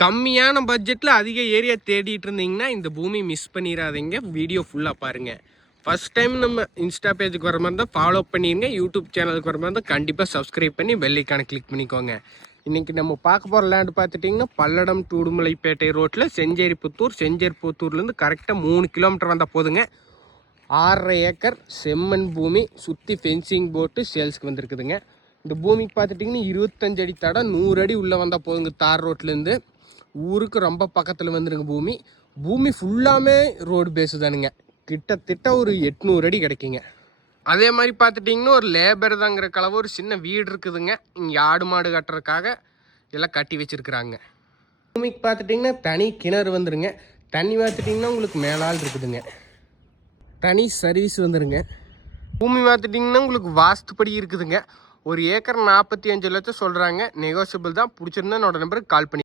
கம்மியான பட்ஜெட்டில் அதிக ஏரியா தேடிட்டு இருந்தீங்கன்னா இந்த பூமி மிஸ் பண்ணிடாதீங்க. வீடியோ ஃபுல்லாக பாருங்கள். ஃபஸ்ட் டைம் நம்ம இன்ஸ்டா பேஜுக்கு வர மாதிரி இருந்தால் ஃபாலோ பண்ணிடுங்க. யூடியூப் சேனலுக்கு வர மாதிரி இருந்தால் கண்டிப்பாக சப்ஸ்கிரைப் பண்ணி பெல்லைக்கான கிளிக் பண்ணிக்கோங்க. இன்றைக்கி நம்ம பார்க்க போகிற லேண்டு பார்த்துட்டிங்கன்னா பல்லடம் டூடுமலைப்பேட்டை ரோட்டில் செஞ்சேரிப்புத்தூர்லேருந்து கரெக்டாக 3 கிலோமீட்டர் வந்தால் போதுங்க. 6.5 ஏக்கர் செம்மண் பூமி, சுற்றி ஃபென்சிங் போட்டு சேல்ஸ்க்கு வந்துருக்குதுங்க. இந்த பூமிக்கு பார்த்துட்டிங்கன்னா 25 அடி தடம், 100 அடி உள்ளே வந்தால் போதுங்க. தார் ரோட்லேருந்து ஊருக்கு ரொம்ப பக்கத்தில் வந்துருங்க. பூமி ஃபுல்லாமே ரோடு பேஸு தானுங்க. கிட்டத்தட்ட ஒரு 800 அடி கிடைக்குங்க. அதே மாதிரி பார்த்துட்டிங்கன்னா ஒரு லேபர் தாங்கிற கலவை ஒரு சின்ன வீடு இருக்குதுங்க. இங்கே ஆடு மாடு கட்டுறதுக்காக எல்லாம் கட்டி வச்சுருக்குறாங்க. பூமிக்கு பார்த்துட்டிங்கன்னா தனி கிணறு வந்துருங்க. தண்ணி பார்த்துட்டிங்கன்னா உங்களுக்கு மேலால் இருக்குதுங்க. தனி சர்வீஸ் வந்துருங்க. பூமி பார்த்துட்டிங்கன்னா உங்களுக்கு வாஸ்துப்படி இருக்குதுங்க. 1 ஏக்கர் 45 லட்சம் சொல்கிறாங்க. நெகோசியபிள் தான். பிடிச்சிருந்தா என்னோட நம்பருக்கு கால் பண்ணி